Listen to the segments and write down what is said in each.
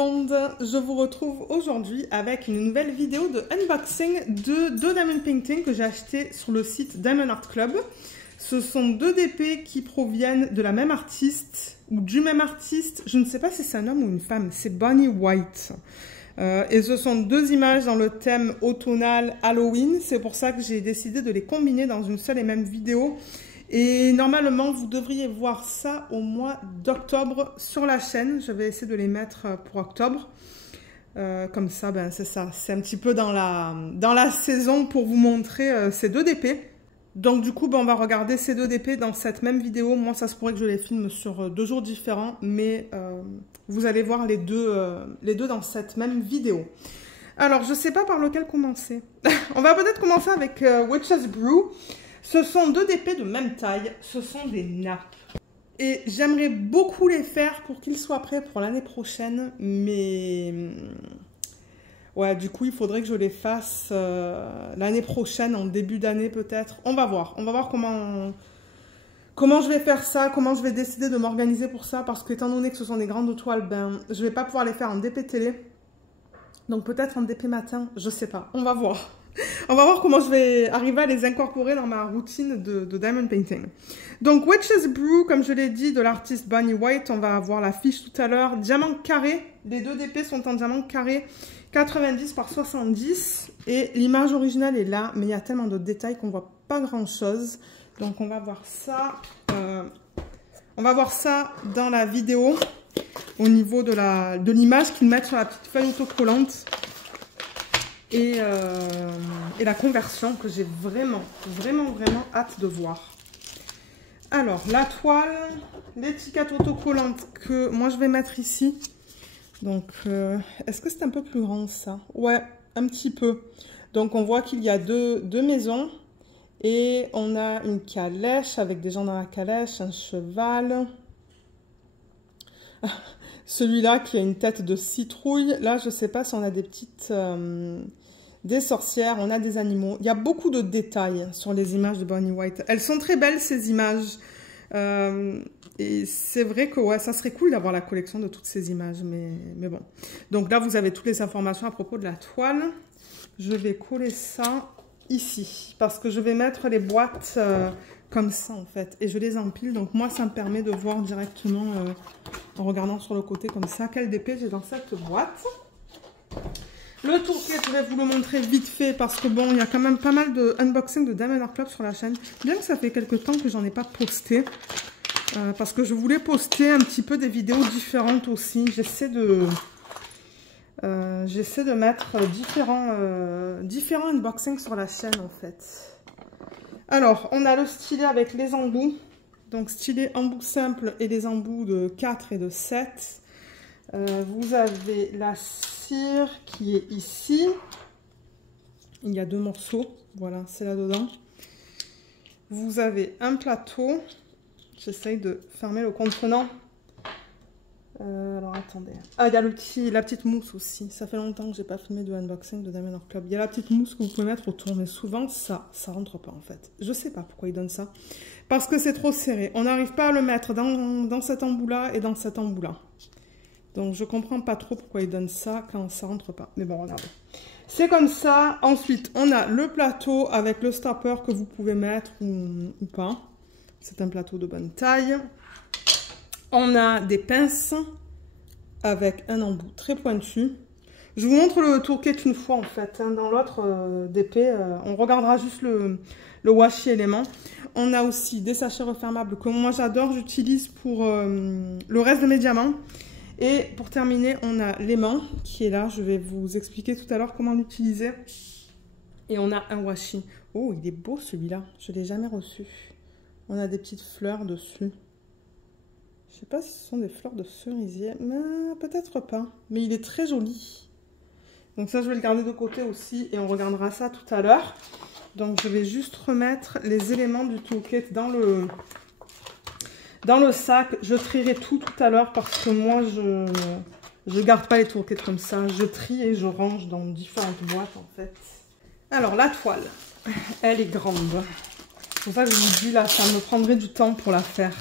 monde, je vous retrouve aujourd'hui avec une nouvelle vidéo de unboxing de deux Diamond Painting que j'ai acheté sur le site Diamond Art Club. Ce sont deux DP qui proviennent de la même artiste ou du même artiste, je ne sais pas si c'est un homme ou une femme, c'est Bonnie White. Et ce sont deux images dans le thème automnal Halloween, c'est pour ça que j'ai décidé de les combiner dans une seule et même vidéo. Et normalement, vous devriez voir ça au mois d'octobre sur la chaîne. Je vais essayer de les mettre pour octobre. Comme ça, ben, c'est ça. C'est un petit peu dans la saison pour vous montrer ces deux DP. Donc du coup, ben, on va regarder ces deux DP dans cette même vidéo. Moi, ça se pourrait que je les filme sur 2 jours différents. Mais vous allez voir les deux dans cette même vidéo. Alors, je ne sais pas par lequel commencer. On va peut-être commencer avec Witch's Brew. Ce sont deux DP de même taille, ce sont des nappes. Et j'aimerais beaucoup les faire pour qu'ils soient prêts pour l'année prochaine, mais ouais, du coup, il faudrait que je les fasse l'année prochaine, en début d'année peut-être. On va voir comment je vais faire ça, comment je vais décider de m'organiser pour ça, parce qu'étant donné que ce sont des grandes toiles, ben, je vais pas pouvoir les faire en DP télé. Donc peut-être en DP matin, je sais pas, on va voir. On va voir comment je vais arriver à les incorporer dans ma routine de Diamond Painting. Donc, Witch's Brew, comme je l'ai dit, de l'artiste Bonnie White. On va avoir la fiche tout à l'heure. Diamant carré. Les deux DP sont en diamant carré. 90 par 70. Et l'image originale est là. Mais il y a tellement de détails qu'on voit pas grand-chose. Donc, on va voir ça. On va voir ça dans la vidéo. Au niveau de l'image qu'ils mettent sur la petite feuille autocollante. Et la conversion que j'ai vraiment hâte de voir. Alors, la toile, l'étiquette autocollante que moi je vais mettre ici. Donc, est-ce que c'est un peu plus grand ça? Ouais, un petit peu. Donc, on voit qu'il y a deux maisons. Et on a une calèche avec des gens dans la calèche, un cheval. Celui-là qui a une tête de citrouille. Là, je ne sais pas si on a des petites... des sorcières, on a des animaux. Il y a beaucoup de détails sur les images de Bonnie White. Elles sont très belles, ces images. Et c'est vrai que ouais, ça serait cool d'avoir la collection de toutes ces images. Mais bon. Donc là, vous avez toutes les informations à propos de la toile. Je vais coller ça ici. Parce que je vais mettre les boîtes comme ça, en fait. Et je les empile. Donc moi, ça me permet de voir directement, en regardant sur le côté comme ça, quel DP j'ai dans cette boîte. Le tourquet, je vais vous le montrer vite fait parce que bon, il y a quand même pas mal de unboxing de Diamond Art Club sur la chaîne. Bien que ça fait quelques temps que j'en ai pas posté. Parce que je voulais poster un petit peu des vidéos différentes aussi. J'essaie de mettre différents unboxings sur la chaîne en fait. Alors, on a le stylet avec les embouts. Donc, stylet embout simple et les embouts de 4 et de 7. Vous avez la cire qui est ici. Il y a 2 morceaux. Voilà, c'est là-dedans. Vous avez un plateau. J'essaye de fermer le contenant. Alors, attendez. Ah, il y a la petite mousse aussi. Ça fait longtemps que j'ai pas filmé de unboxing de Diamond Art Club. Il y a la petite mousse que vous pouvez mettre autour. Mais souvent, ça rentre pas en fait. Je sais pas pourquoi ils donnent ça. Parce que c'est trop serré. On n'arrive pas à le mettre dans cet embout-là et dans cet embout-là. Donc, je comprends pas trop pourquoi ils donnent ça quand ça rentre pas. Mais bon, regardez. C'est comme ça. Ensuite, on a le plateau avec le stopper que vous pouvez mettre ou pas. C'est un plateau de bonne taille. On a des pinces avec un embout très pointu. Je vous montre le tourquet une fois, en fait. Hein. Dans l'autre DP, on regardera juste le washi élément. On a aussi des sachets refermables que moi, j'adore. J'utilise pour le reste de mes diamants. Et pour terminer, on a l'aimant qui est là. Je vais vous expliquer tout à l'heure comment l'utiliser. Et on a un washi. Oh, il est beau celui-là. Je ne l'ai jamais reçu. On a des petites fleurs dessus. Je ne sais pas si ce sont des fleurs de cerisier. Mais peut-être pas. Mais il est très joli. Donc ça, je vais le garder de côté aussi. Et on regardera ça tout à l'heure. Donc je vais juste remettre les éléments du toolkit dans le sac. Je trierai tout à l'heure parce que moi, je garde pas les toolkits comme ça. Je trie et je range dans différentes boîtes en fait. Alors, la toile, elle est grande. C'est pour ça que je vous dis là, ça me prendrait du temps pour la faire.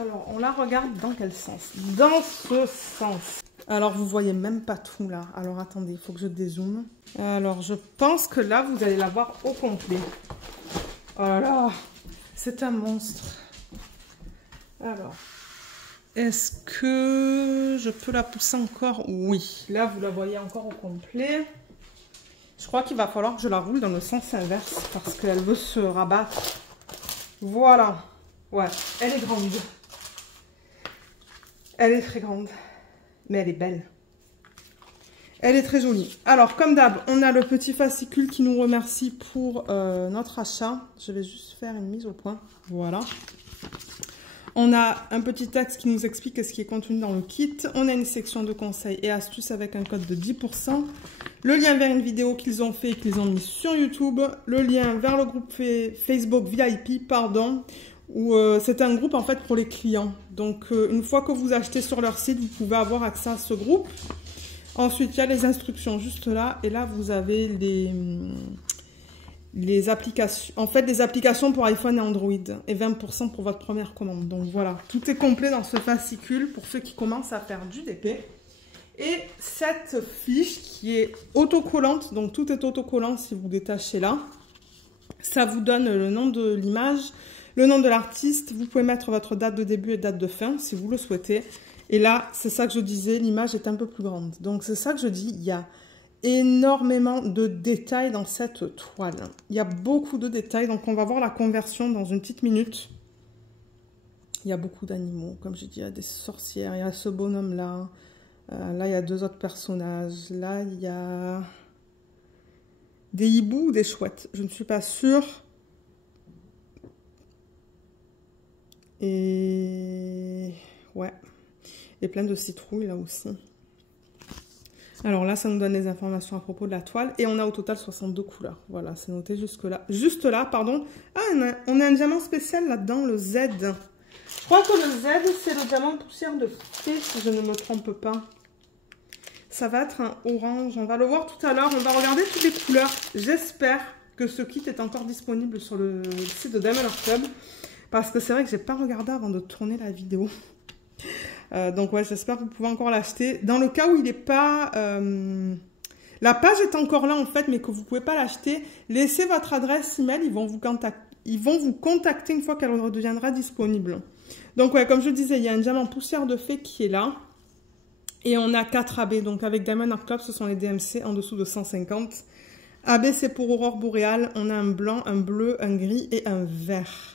Alors, on la regarde dans quel sens? Dans ce sens. Alors, vous voyez même pas tout là. Alors, attendez, il faut que je dézoome. Alors, je pense que là, vous allez la voir au complet. Oh là là, c'est un monstre. Alors, est-ce que je peux la pousser encore? Oui, là, vous la voyez encore au complet. Je crois qu'il va falloir que je la roule dans le sens inverse parce qu'elle veut se rabattre. Voilà. Ouais, elle est grande. Elle est très grande. Mais elle est belle. Elle est très jolie. Alors, comme d'hab, on a le petit fascicule qui nous remercie pour notre achat. Je vais juste faire une mise au point. Voilà. On a un petit texte qui nous explique ce qui est contenu dans le kit. On a une section de conseils et astuces avec un code de 10%. Le lien vers une vidéo qu'ils ont fait et qu'ils ont mis sur YouTube. Le lien vers le groupe Facebook VIP, pardon. Où c'est un groupe en fait pour les clients. Donc, une fois que vous achetez sur leur site, vous pouvez avoir accès à ce groupe. Ensuite, il y a les instructions juste là. Et là, vous avez les applications, en fait, les applications pour iPhone et Android et 20% pour votre première commande. Donc voilà, tout est complet dans ce fascicule pour ceux qui commencent à faire du DP. Et cette fiche qui est autocollante, donc tout est autocollant si vous détachez là. Ça vous donne le nom de l'image, le nom de l'artiste. Vous pouvez mettre votre date de début et date de fin si vous le souhaitez. Et là, c'est ça que je disais, l'image est un peu plus grande. Donc c'est ça que je dis, il y a énormément de détails dans cette toile. Il y a beaucoup de détails, donc on va voir la conversion dans une petite minute. Il y a beaucoup d'animaux, comme je dis, il y a des sorcières, il y a ce bonhomme-là. Là, il y a deux autres personnages. Là, il y a des hiboux ou des chouettes. Je ne suis pas sûre. Et ouais, il y a plein de citrouilles là aussi. Alors là, ça nous donne les informations à propos de la toile. Et on a au total 62 couleurs. Voilà, c'est noté jusque-là. Juste là, pardon. Ah, on a un diamant spécial là-dedans, le Z. Je crois que le Z, c'est le diamant poussière de fée, si je ne me trompe pas. Ça va être un orange. On va le voir tout à l'heure. On va regarder toutes les couleurs. J'espère que ce kit est encore disponible sur le site de Diamond Art Club. Parce que c'est vrai que je n'ai pas regardé avant de tourner la vidéo. Donc ouais, j'espère que vous pouvez encore l'acheter. Dans le cas où il n'est pas... la page est encore là en fait, mais que vous ne pouvez pas l'acheter, laissez votre adresse email, ils vont vous contacter une fois qu'elle redeviendra disponible. Donc ouais, comme je disais, il y a un diamant poussière de fée qui est là. Et on a 4 AB, donc avec Diamond Art Club, ce sont les DMC en dessous de 150. AB, c'est pour Aurore Boréale. On a un blanc, un bleu, un gris et un vert.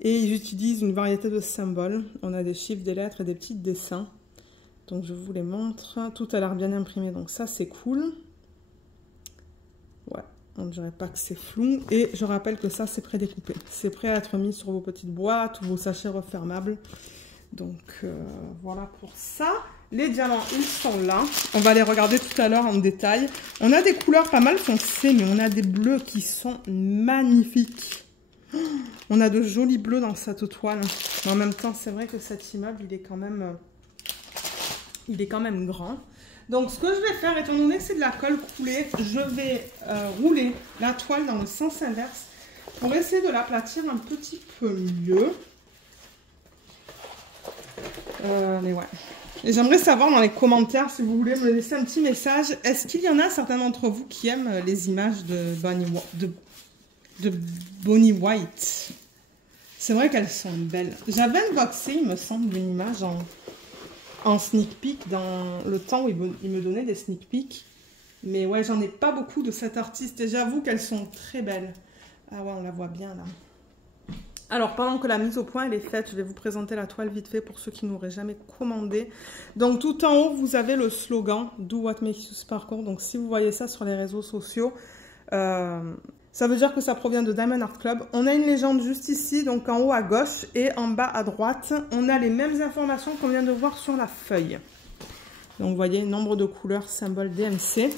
Et ils utilisent une variété de symboles. On a des chiffres, des lettres et des petits dessins. Donc je vous les montre. Tout a l'air bien imprimé, donc ça c'est cool. Ouais, on ne dirait pas que c'est flou. Et je rappelle que ça c'est prédécoupé. C'est prêt à être mis sur vos petites boîtes ou vos sachets refermables. Donc voilà pour ça. Les diamants, ils sont là. On va les regarder tout à l'heure en détail. On a des couleurs pas mal foncées, mais on a des bleus qui sont magnifiques. On a de jolis bleus dans cette toile. Mais en même temps, c'est vrai que cet immeuble, il est quand même grand. Donc, ce que je vais faire, étant donné que c'est de la colle coulée, je vais rouler la toile dans le sens inverse pour essayer de l'aplatir un petit peu mieux. Mais ouais. Et j'aimerais savoir dans les commentaires, si vous voulez me laisser un petit message, est-ce qu'il y en a certains d'entre vous qui aiment les images de Bonnie White? C'est vrai qu'elles sont belles. J'avais unboxé, il me semble, une image en sneak peek dans le temps où il me donnait des sneak peeks. Mais ouais, j'en ai pas beaucoup de cette artiste et j'avoue qu'elles sont très belles. Ah ouais, on la voit bien là. Alors, pendant que la mise au point elle est faite, je vais vous présenter la toile vite fait pour ceux qui n'auraient jamais commandé. Donc, tout en haut, vous avez le slogan « Do what makes you sparkle ». Donc, si vous voyez ça sur les réseaux sociaux, ça veut dire que ça provient de Diamond Art Club. On a une légende juste ici, donc en haut à gauche et en bas à droite. On a les mêmes informations qu'on vient de voir sur la feuille. Donc, vous voyez, nombre de couleurs, symbole DMC.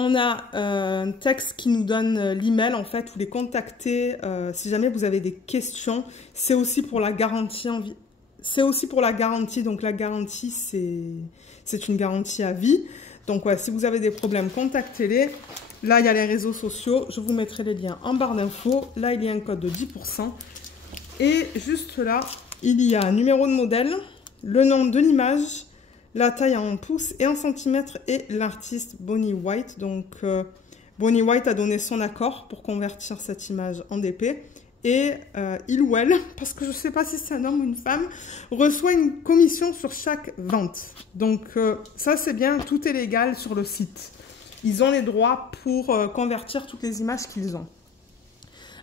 On a un texte qui nous donne l'email, en fait, vous les contactez si jamais vous avez des questions. C'est aussi pour la garantie donc la garantie, c'est une garantie à vie. Donc, ouais, si vous avez des problèmes, contactez-les. Là, il y a les réseaux sociaux. Je vous mettrai les liens en barre d'infos. Là, il y a un code de 10%. Et juste là, il y a un numéro de modèle, le nom de l'image, la taille en pouces et en centimètres et l'artiste Bonnie White. Donc, Bonnie White a donné son accord pour convertir cette image en DP. Et il ou elle, parce que je ne sais pas si c'est un homme ou une femme, reçoit une commission sur chaque vente. Donc, ça, c'est bien, tout est légal sur le site. Ils ont les droits pour convertir toutes les images qu'ils ont.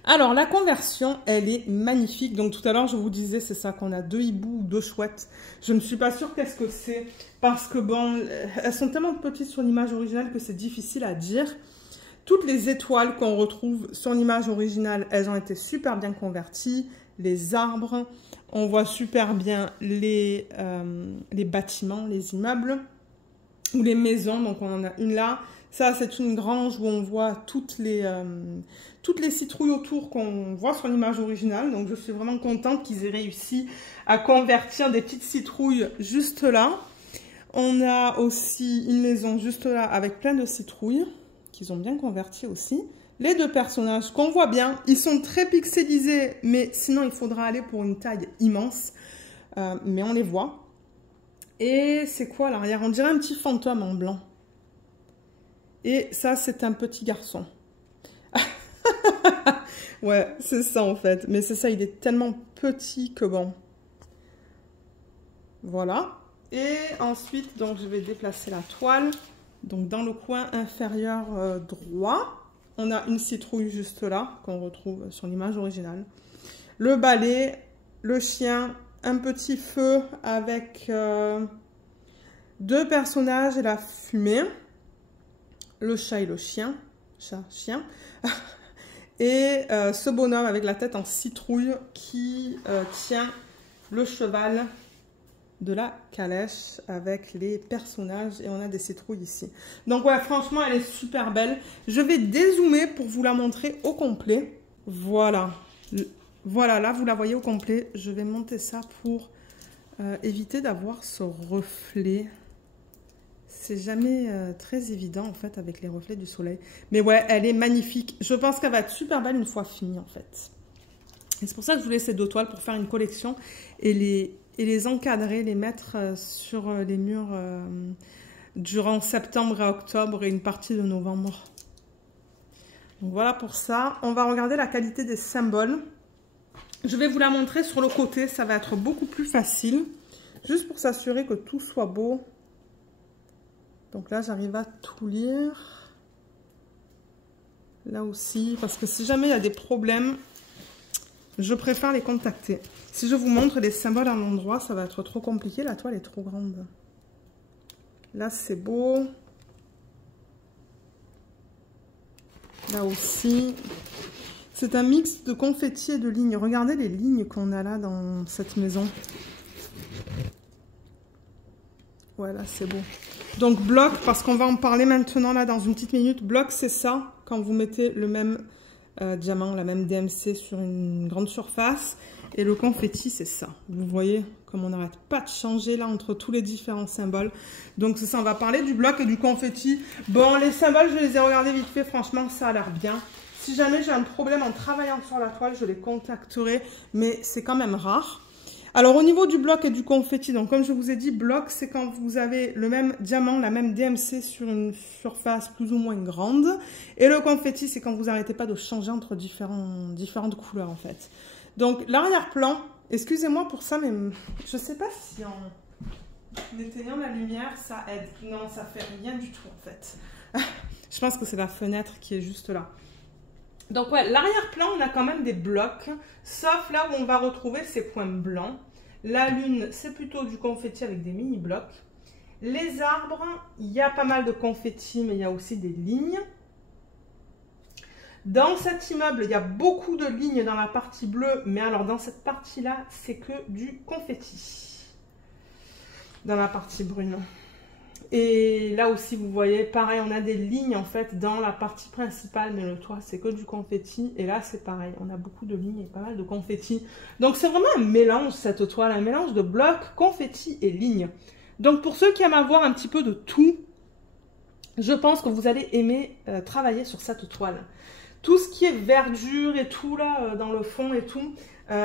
Alors, la conversion, elle est magnifique. Donc, tout à l'heure, je vous disais, c'est ça, qu'on a 2 hiboux ou 2 chouettes. Je ne suis pas sûre qu'est-ce que c'est, parce que, bon, elles sont tellement petites sur l'image originale que c'est difficile à dire. Toutes les étoiles qu'on retrouve sur l'image originale, elles ont été super bien converties. Les arbres, on voit super bien les bâtiments, les immeubles ou les maisons. Donc, on en a une là. Ça, c'est une grange où on voit toutes les citrouilles autour qu'on voit sur l'image originale. Donc, je suis vraiment contente qu'ils aient réussi à convertir des petites citrouilles juste là. On a aussi une maison juste là avec plein de citrouilles qu'ils ont bien converti aussi. Les 2 personnages qu'on voit bien, ils sont très pixelisés, mais sinon il faudra aller pour une taille immense. Mais on les voit. Et c'est quoi à l'arrière? On dirait un petit fantôme en blanc. Et ça, c'est un petit garçon. Ouais, c'est ça en fait. Mais c'est ça, il est tellement petit que bon. Voilà. Et ensuite, donc je vais déplacer la toile. Donc, dans le coin inférieur droit, on a une citrouille juste là, qu'on retrouve sur l'image originale. Le balai, le chien, un petit feu avec 2 personnages et la fumée. Le chat et le chien. Chat, chien. Et ce bonhomme avec la tête en citrouille qui tient le cheval de la calèche avec les personnages et on a des citrouilles ici. Donc ouais, franchement, elle est super belle. Je vais dézoomer pour vous la montrer au complet. Voilà. Voilà, là, vous la voyez au complet. Je vais monter ça pour éviter d'avoir ce reflet. C'est jamais très évident, en fait, avec les reflets du soleil. Mais ouais, elle est magnifique. Je pense qu'elle va être super belle une fois finie, en fait. Et c'est pour ça que je voulais ces 2 toiles pour faire une collection et les encadrer, les mettre sur les murs durant septembre et octobre et une partie de novembre. Donc voilà pour ça. On va regarder la qualité des symboles. Je vais vous la montrer sur le côté, ça va être beaucoup plus facile. Juste pour s'assurer que tout soit beau. Donc là, j'arrive à tout lire. Là aussi, parce que si jamais il y a des problèmes, je préfère les contacter. Si je vous montre les symboles à l'endroit, ça va être trop compliqué. La toile est trop grande. Là, c'est beau. Là aussi. C'est un mix de confettis et de lignes. Regardez les lignes qu'on a là dans cette maison. Voilà, c'est beau. Donc, bloc, parce qu'on va en parler maintenant là dans une petite minute. Bloc, c'est ça, quand vous mettez le même diamant, la même DMC sur une grande surface. Et le confetti, c'est ça. Vous voyez comme on n'arrête pas de changer là entre tous les différents symboles. Donc c'est ça, on va parler du bloc et du confetti. Bon, les symboles, je les ai regardés vite fait. Franchement, ça a l'air bien. Si jamais j'ai un problème en travaillant sur la toile, je les contacterai. Mais c'est quand même rare. Alors au niveau du bloc et du confetti, donc comme je vous ai dit, bloc, c'est quand vous avez le même diamant, la même DMC sur une surface plus ou moins grande. Et le confetti, c'est quand vous n'arrêtez pas de changer entre différentes couleurs en fait. Donc l'arrière-plan, excusez-moi pour ça, mais je ne sais pas si en éteignant la lumière, ça aide. Non, ça fait rien du tout en fait. Je pense que c'est la fenêtre qui est juste là. Donc ouais, l'arrière-plan, on a quand même des blocs, sauf là où on va retrouver ces points blancs. La lune, c'est plutôt du confetti avec des mini-blocs. Les arbres, il y a pas mal de confetti, mais il y a aussi des lignes. Dans cet immeuble, il y a beaucoup de lignes dans la partie bleue, mais alors dans cette partie-là, c'est que du confetti. Dans la partie brune. Et là aussi, vous voyez, pareil, on a des lignes en fait dans la partie principale, mais le toit, c'est que du confetti. Et là, c'est pareil, on a beaucoup de lignes et pas mal de confetti. Donc, c'est vraiment un mélange, cette toile, un mélange de blocs, confetti et lignes. Donc, pour ceux qui aiment avoir un petit peu de tout, je pense que vous allez aimer travailler sur cette toile. Tout ce qui est verdure et tout là, dans le fond et tout,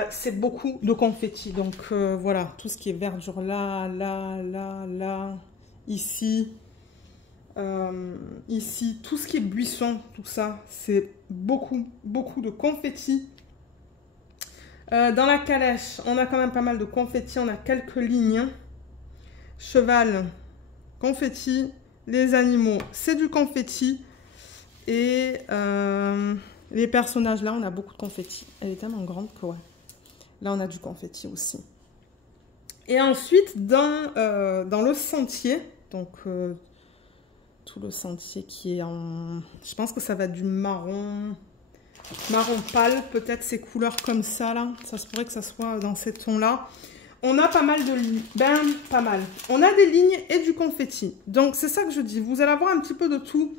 c'est beaucoup de confetti. Donc voilà, tout ce qui est verdure là, là, là, là, ici, ici, tout ce qui est buisson, tout ça, c'est beaucoup, beaucoup de confetti. Dans la calèche, on a quand même pas mal de confetti, on a quelques lignes. Cheval, confetti. Les animaux, c'est du confetti. Et les personnages, là, on a beaucoup de confetti. Elle est tellement grande que ouais. Là, on a du confetti aussi. Et ensuite, dans le sentier, donc tout le sentier qui est en... Je pense que ça va être du marron pâle, peut-être ces couleurs comme ça, là. Ça se pourrait que ça soit dans ces tons-là. On a pas mal de lignes, pas mal. On a des lignes et du confetti. Donc, c'est ça que je dis. Vous allez avoir un petit peu de tout.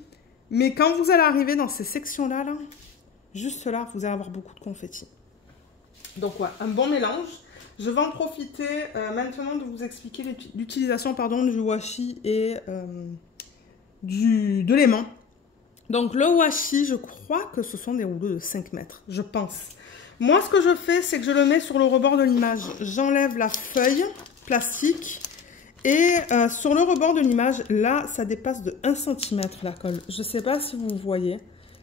Mais quand vous allez arriver dans ces sections-là, là, juste là, vous allez avoir beaucoup de confetti. Donc, ouais, un bon mélange. Je vais en profiter maintenant de vous expliquer l'utilisation du washi et de l'aimant. Donc, le washi, je crois que ce sont des rouleaux de 5 mètres, je pense. Moi, ce que je fais, c'est que je le mets sur le rebord de l'image. J'enlève la feuille plastique et sur le rebord de l'image, là, ça dépasse de 1 cm la colle. Je ne sais pas si vous voyez.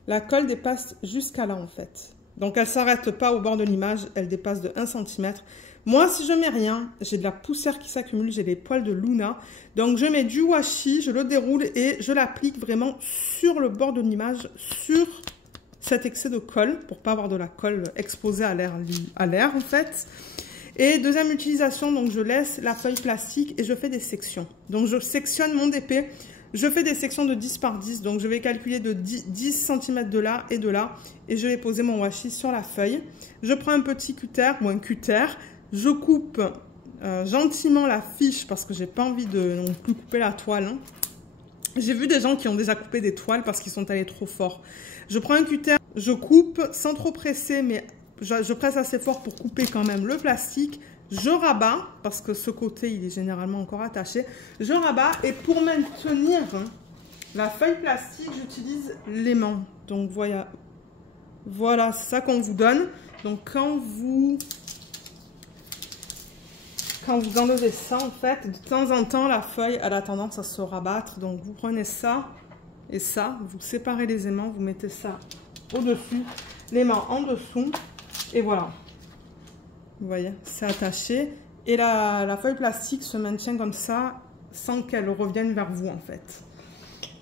La colle dépasse jusqu'à là, en fait. Donc, elle ne s'arrête pas au bord de l'image, elle dépasse de 1 cm. Moi, si je mets rien, j'ai de la poussière qui s'accumule, j'ai les poils de Luna. Donc, je mets du washi, je le déroule et je l'applique vraiment sur le bord de l'image, sur cet excès de colle, pour pas avoir de la colle exposée à l'air en fait. Et deuxième utilisation, donc je laisse la feuille plastique et je fais des sections. Donc, je sectionne mon DP. Je fais des sections de 10 par 10, donc je vais calculer de 10 cm de là et de là. Et je vais poser mon washi sur la feuille. Je prends un petit cutter ou un cutter. Je coupe gentiment la fiche parce que j'ai pas envie de non plus couper la toile. Hein. J'ai vu des gens qui ont déjà coupé des toiles parce qu'ils sont allés trop fort. Je prends un cutter, je coupe sans trop presser, mais je presse assez fort pour couper quand même le plastique. Je rabats, parce que ce côté, il est généralement encore attaché. Je rabats et pour maintenir la feuille plastique, j'utilise l'aimant. Donc voilà, c'est ça qu'on vous donne. Donc quand vous enlevez ça, en fait, de temps en temps, la feuille, elle a tendance à se rabattre. Donc vous prenez ça et ça, vous séparez les aimants, vous mettez ça au-dessus, l'aimant en dessous, et voilà. Vous voyez, c'est attaché. Et la feuille plastique se maintient comme ça, sans qu'elle revienne vers vous, en fait.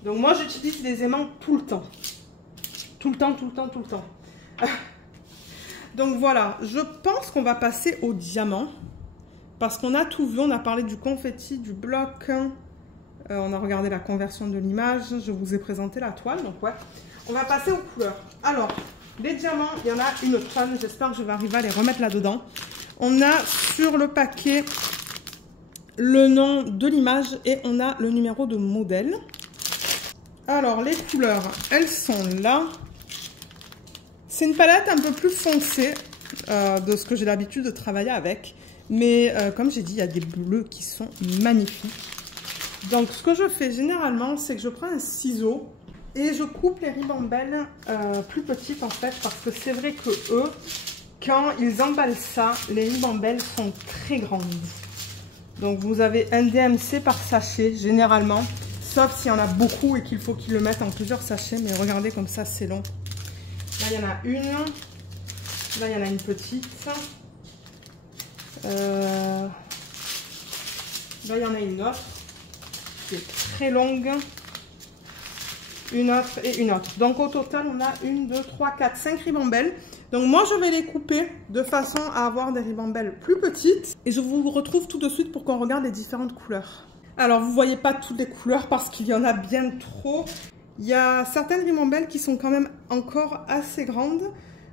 Donc moi, j'utilise les aimants tout le temps. Tout le temps, tout le temps, tout le temps. Donc voilà, je pense qu'on va passer au diamant. Parce qu'on a tout vu, on a parlé du confetti, du bloc. On a regardé la conversion de l'image. Je vous ai présenté la toile, donc ouais. On va passer aux couleurs. Alors, les diamants, il y en a une tonne. J'espère que je vais arriver à les remettre là-dedans. On a sur le paquet le nom de l'image et on a le numéro de modèle. Alors, les couleurs, elles sont là. C'est une palette un peu plus foncée de ce que j'ai l'habitude de travailler avec. Mais comme j'ai dit, il y a des bleus qui sont magnifiques. Donc, ce que je fais généralement, c'est que je prends un ciseau et je coupe les ribambelles plus petites en fait. Parce que c'est vrai que eux, quand ils emballent ça, les ribambelles sont très grandes. Donc, vous avez un DMC par sachet généralement. Sauf s'il y en a beaucoup et qu'il faut qu'ils le mettent en plusieurs sachets. Mais regardez comme ça, c'est long. Là, il y en a une. Là, il y en a une petite. Là, il y en a une autre qui est très longue. Une autre et une autre. Donc, au total, on a 1, 2, 3, 4, 5 ribambelles. Donc, moi, je vais les couper de façon à avoir des ribambelles plus petites. Et je vous retrouve tout de suite pour qu'on regarde les différentes couleurs. Alors, vous ne voyez pas toutes les couleurs parce qu'il y en a bien trop. Il y a certaines ribambelles qui sont quand même encore assez grandes.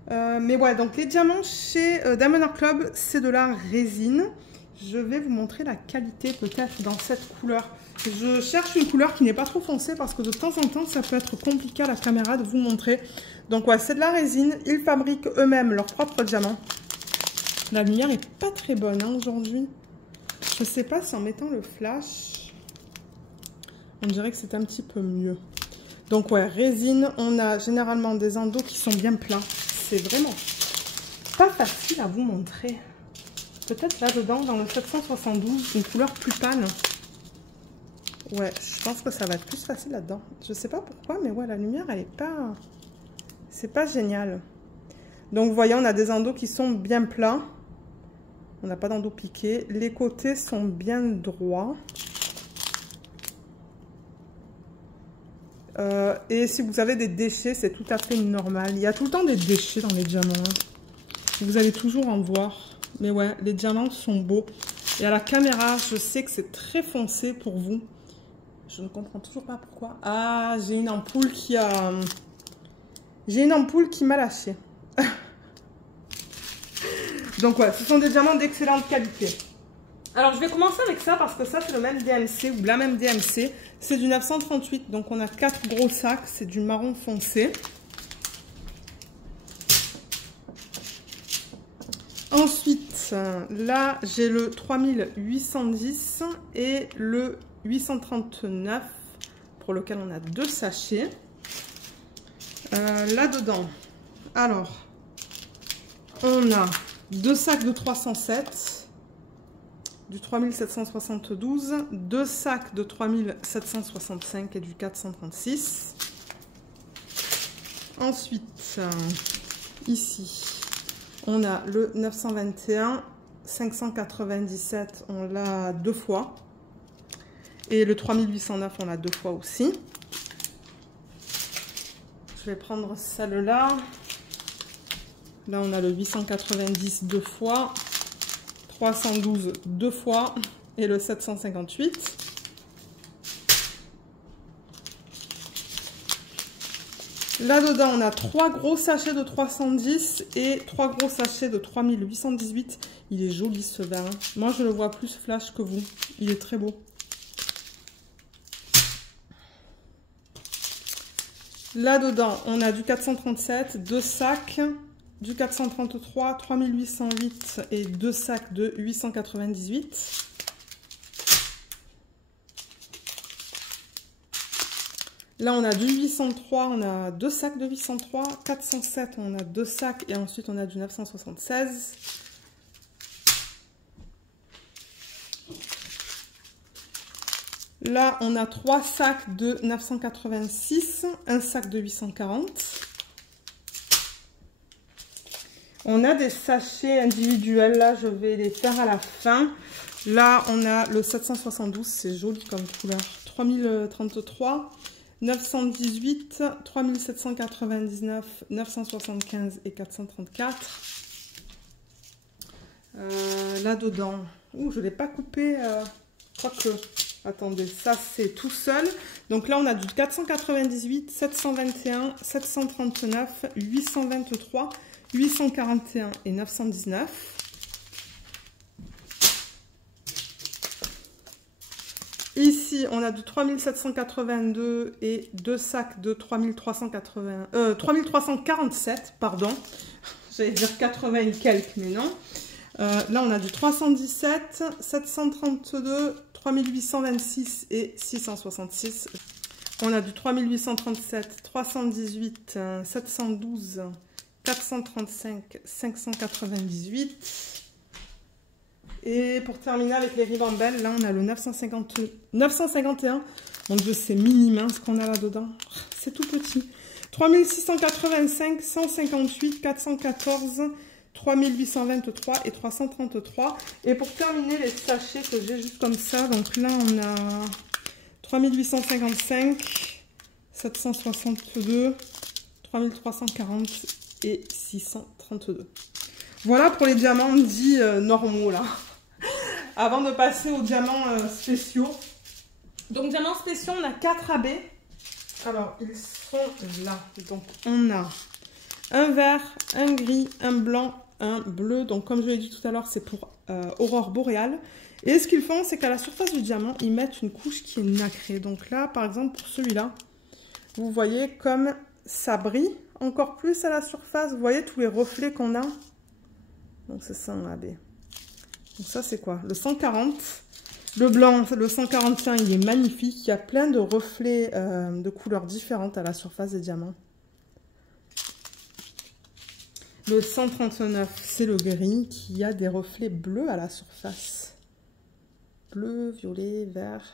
Mais ouais, donc les diamants chez Diamond Art Club, c'est de la résine. Je vais vous montrer la qualité peut-être dans cette couleur. Je cherche une couleur qui n'est pas trop foncée parce que de temps en temps, ça peut être compliqué à la caméra de vous montrer. Donc ouais, c'est de la résine. Ils fabriquent eux-mêmes leurs propres diamants. La lumière est pas très bonne hein, aujourd'hui. Je sais pas si en mettant le flash, on dirait que c'est un petit peu mieux. Donc ouais, résine, on a généralement des endos qui sont bien plats. C'est vraiment pas facile à vous montrer. Peut-être là-dedans, dans le 772, une couleur plus pâle. Ouais, je pense que ça va être plus facile là-dedans. Je sais pas pourquoi, mais ouais, la lumière, elle est pas... C'est pas génial. Donc, vous voyez, on a des endos qui sont bien plats. On n'a pas d'endos piqués. Les côtés sont bien droits. Et si vous avez des déchets, c'est tout à fait normal. Il y a tout le temps des déchets dans les diamants. Hein. Vous allez toujours en voir. Mais ouais, les diamants sont beaux. Et à la caméra, je sais que c'est très foncé pour vous. Je ne comprends toujours pas pourquoi. Ah, j'ai une ampoule qui a... J'ai une ampoule qui m'a lâché. Donc ouais, ce sont des diamants d'excellente qualité. Alors je vais commencer avec ça parce que ça c'est le même DMC ou la même DMC. C'est du 938, donc on a 4 gros sacs, c'est du marron foncé. Ensuite, là j'ai le 3810 et le 839 pour lequel on a 2 sachets. Là-dedans, alors, on a 2 sacs de 307, du 3772, 2 sacs de 3765 et du 436. Ensuite, ici, on a le 921, 597, on l'a 2 fois. Et le 3809, on l'a 2 fois aussi. Je vais prendre celle-là. Là, on a le 890 2 fois, 312 2 fois et le 758. Là-dedans, on a 3 gros sachets de 310 et 3 gros sachets de 3818. Il est joli ce vin. Moi, je le vois plus flash que vous. Il est très beau. Là-dedans, on a du 437, 2 sacs, du 433, 3808 et 2 sacs de 898. Là, on a du 803, on a 2 sacs de 803, 407, on a 2 sacs et ensuite on a du 976. Là, on a 3 sacs de 986, un sac de 840. On a des sachets individuels, là, je vais les faire à la fin. Là, on a le 772, c'est joli comme couleur. 3033, 918, 3799, 975 et 434. Là-dedans, je ne l'ai pas coupé, quoique... Attendez, ça c'est tout seul. Donc là, on a du 498, 721, 739, 823, 841 et 919. Ici, on a du 3782 et 2 sacs de 3347, pardon. J'allais dire 80 et quelques, mais non. Là, on a du 317, 732, 3826 et 666. On a du 3837, 318, 712, 435, 598. Et pour terminer avec les ribambelles, là on a le 951. Mon Dieu, c'est minime ce qu'on a là-dedans. C'est tout petit. 3685, 158, 414, 3823 et 333. Et pour terminer les sachets que j'ai juste comme ça, donc là on a 3855, 762, 3340 et 632. Voilà pour les diamants dits normaux là. Avant de passer aux diamants spéciaux. Donc diamants spéciaux, on a 4 AB. Alors ils sont là. Donc on a un vert, un gris, un blanc, un bleu. Donc comme je l'ai dit tout à l'heure, c'est pour aurore boréale. Et ce qu'ils font, c'est qu'à la surface du diamant, ils mettent une couche qui est nacrée. Donc là, par exemple, pour celui-là, vous voyez comme ça brille encore plus à la surface. Vous voyez tous les reflets qu'on a. Donc c'est ça un AB. Donc ça c'est quoi? Le 140. Le blanc, le 141, il est magnifique. Il y a plein de reflets de couleurs différentes à la surface des diamants. Le 139, c'est le gris qui a des reflets bleus à la surface. Bleu, violet, vert.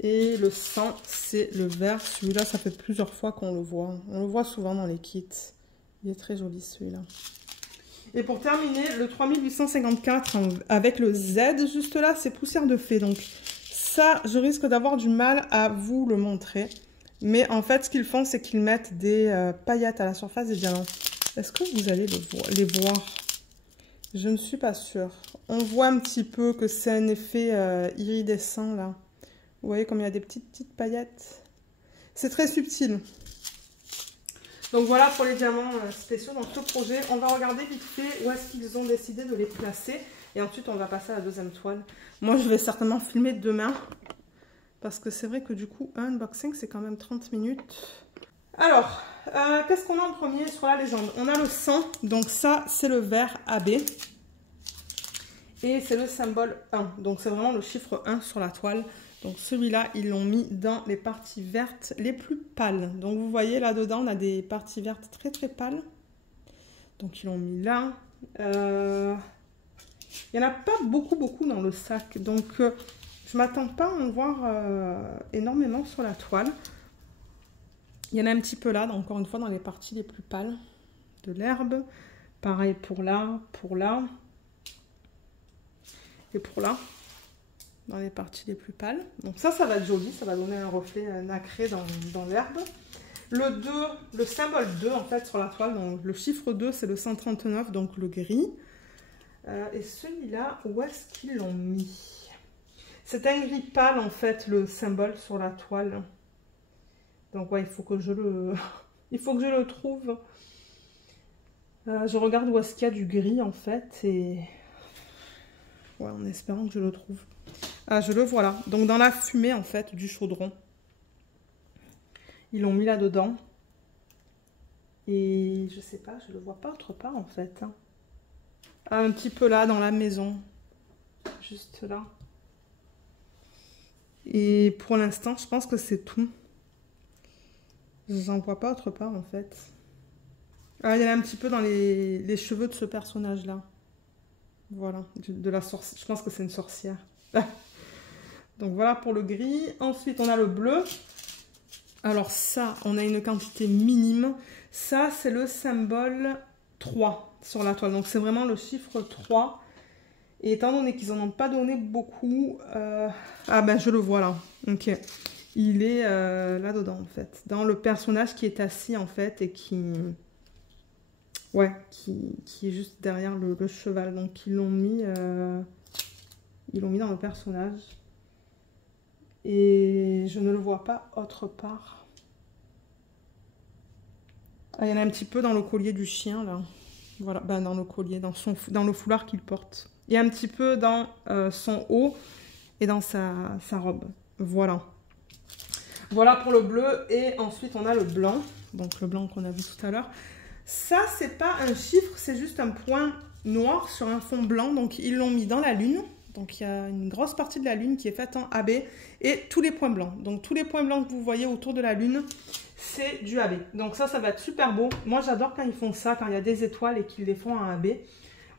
Et le 100, c'est le vert. Celui-là, ça fait plusieurs fois qu'on le voit. On le voit souvent dans les kits. Il est très joli celui-là. Et pour terminer, le 3854 avec le Z, juste là, c'est poussière de fée. Donc ça, je risque d'avoir du mal à vous le montrer. Mais en fait, ce qu'ils font, c'est qu'ils mettent des paillettes à la surface des diamants. Est-ce que vous allez les voir? Je ne suis pas sûre. On voit un petit peu que c'est un effet iridescent, là. Vous voyez comme il y a des petites paillettes. C'est très subtil. Donc voilà pour les diamants spéciaux dans ce projet. On va regarder vite fait où est-ce qu'ils ont décidé de les placer. Et ensuite, on va passer à la deuxième toile. Moi, je vais certainement filmer demain. Parce que c'est vrai que du coup, un unboxing, c'est quand même 30 minutes. Alors, qu'est-ce qu'on a en premier sur la légende? On a le 100. Donc ça, c'est le vert AB. Et c'est le symbole 1. Donc c'est vraiment le chiffre 1 sur la toile. Donc celui-là, ils l'ont mis dans les parties vertes les plus pâles. Donc vous voyez là-dedans, on a des parties vertes très très pâles. Donc ils l'ont mis là. Il n'y en a pas beaucoup dans le sac. Donc je ne m'attends pas à en voir énormément sur la toile. Il y en a un petit peu là, encore une fois, dans les parties les plus pâles de l'herbe. Pareil pour là, et pour là. Dans les parties les plus pâles. Donc ça va être joli, ça va donner un reflet nacré dans l'herbe. Le 2, le symbole 2 en fait sur la toile, donc le chiffre 2 c'est le 139, donc le gris. Et celui-là, où est-ce qu'ils l'ont mis? C'est un gris pâle en fait, le symbole sur la toile. Donc ouais, il faut que je le trouve. Je regarde où est-ce qu'il y a du gris en fait, et ouais, en espérant que je le trouve. Ah, je le vois là. Donc, dans la fumée, en fait, du chaudron. Ils l'ont mis là-dedans. Et je sais pas, je le vois pas autre part, en fait. Ah, un petit peu là, dans la maison. Juste là. Et pour l'instant, je pense que c'est tout. J'en vois pas autre part, en fait. Ah, il y en a un petit peu dans les cheveux de ce personnage-là. Voilà. De la sorcière. Je pense que c'est une sorcière. Donc voilà pour le gris. Ensuite, on a le bleu. Alors ça, on a une quantité minime. Ça, c'est le symbole 3 sur la toile. Donc c'est vraiment le chiffre 3. Et étant donné qu'ils n'en ont pas donné beaucoup... Ah ben, je le vois là. Ok. Il est là-dedans, en fait. Dans le personnage qui est assis, en fait, et qui... Ouais, qui est juste derrière le cheval. Donc ils l'ont mis... Ils l'ont mis dans le personnage. Et je ne le vois pas autre part. Ah, il y en a un petit peu dans le collier du chien, là. Voilà, ben, dans le collier, dans le foulard qu'il porte. Et un petit peu dans son haut et dans sa robe. Voilà. Voilà pour le bleu. Et ensuite, on a le blanc. Donc, le blanc qu'on a vu tout à l'heure. Ça, c'est pas un chiffre, c'est juste un point noir sur un fond blanc. Donc, ils l'ont mis dans la lune. Donc, il y a une grosse partie de la lune qui est faite en AB et tous les points blancs. Donc, tous les points blancs que vous voyez autour de la lune, c'est du AB. Donc, ça va être super beau. Moi, j'adore quand ils font ça, quand il y a des étoiles et qu'ils les font en AB.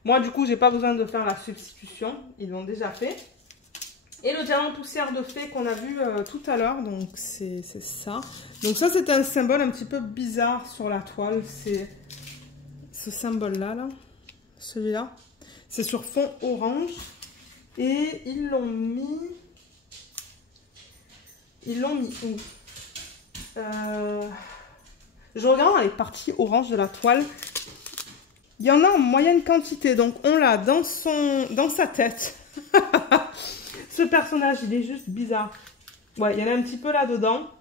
Moi, du coup, j'ai pas besoin de faire la substitution. Ils l'ont déjà fait. Et le diamant poussière de fée qu'on a vu tout à l'heure. Donc, c'est ça. Donc, ça, c'est un symbole un petit peu bizarre sur la toile. C'est ce symbole-là, là. Celui-là. C'est sur fond orange. Et ils l'ont mis... Ils l'ont mis où? Je regarde dans les parties orange de la toile. Il y en a en moyenne quantité. Donc, on l'a dans sa tête. Ce personnage, il est juste bizarre. Ouais, il y en a un petit peu là-dedans.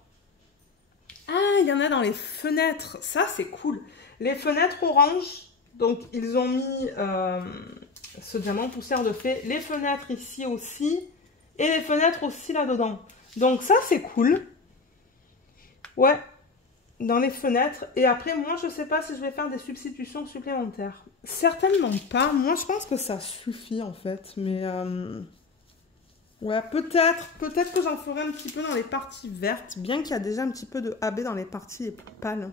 Ah, il y en a dans les fenêtres. Ça, c'est cool. Les fenêtres orange. Donc, ils ont mis... ce diamant poussière de fée, les fenêtres ici aussi, et les fenêtres aussi là-dedans. Donc ça, c'est cool. Ouais, dans les fenêtres. Et après, moi, je sais pas si je vais faire des substitutions supplémentaires. Certainement pas. Moi, je pense que ça suffit, en fait. Mais Ouais, peut-être que j'en ferai un petit peu dans les parties vertes, bien qu'il y a déjà un petit peu de AB dans les parties les plus pâles.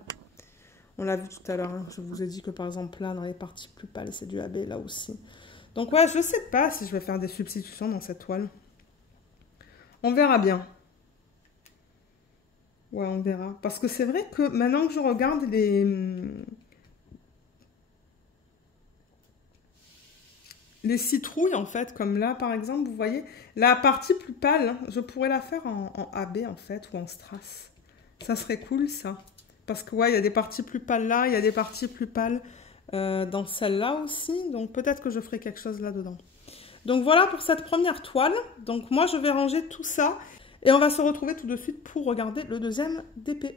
On l'a vu tout à l'heure, hein. Je vous ai dit que par exemple là, dans les parties plus pâles, c'est du AB là aussi. Donc ouais, je sais pas si je vais faire des substitutions dans cette toile. On verra bien. Ouais, on verra. Parce que c'est vrai que maintenant que je regarde les citrouilles, en fait, comme là, par exemple, vous voyez, la partie plus pâle, je pourrais la faire en AB, en fait, ou en strass. Ça serait cool, ça. Parce que, ouais, il y a des parties plus pâles là, il y a des parties plus pâles dans celle-là aussi. Donc, peut-être que je ferai quelque chose là-dedans. Donc, voilà pour cette première toile. Donc, moi, je vais ranger tout ça. Et on va se retrouver tout de suite pour regarder le deuxième DP.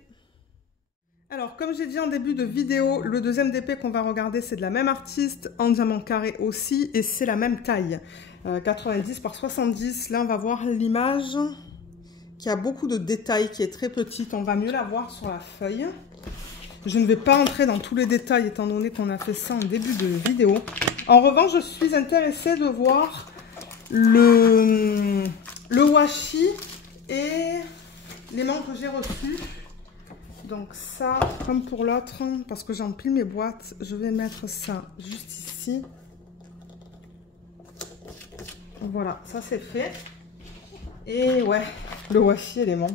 Alors, comme j'ai dit en début de vidéo, le deuxième DP qu'on va regarder, c'est de la même artiste, en diamant carré aussi, et c'est la même taille, 90 par 70. Là, on va voir l'image qui a beaucoup de détails, qui est très petite. On va mieux la voir sur la feuille. Je ne vais pas entrer dans tous les détails, étant donné qu'on a fait ça en début de vidéo. En revanche, je suis intéressée de voir le washi et l'aimant que j'ai reçu. Donc ça, comme pour l'autre, parce que j'empile mes boîtes, je vais mettre ça juste ici. Voilà, ça c'est fait. Et ouais, le washi et l'aimant.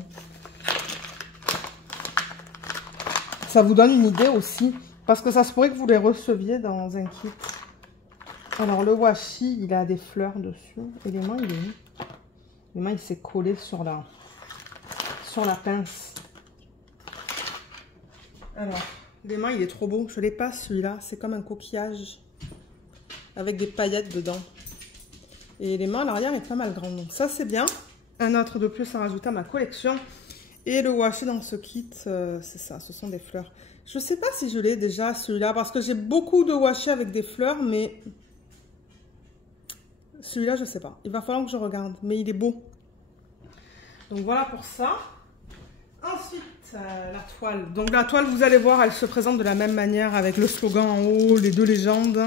Ça vous donne une idée aussi, parce que ça se pourrait que vous les receviez dans un kit. Alors le washi, il a des fleurs dessus. Et l'aimant, il est où? L'aimant, il s'est collé sur la pince. Alors, l'aimant, il est trop beau. Je l'ai pas, celui-là. C'est comme un coquillage avec des paillettes dedans. Et l'aimant à l'arrière est pas mal grand. Donc ça, c'est bien. Un autre de plus à rajouter à ma collection. Et le washi dans ce kit, c'est ça. Ce sont des fleurs. Je sais pas si je l'ai déjà, celui-là. Parce que j'ai beaucoup de washi avec des fleurs. Mais celui-là, je sais pas. Il va falloir que je regarde. Mais il est beau. Donc voilà pour ça. Ensuite, la toile. Donc la toile, vous allez voir, elle se présente de la même manière avec le slogan en haut, les deux légendes,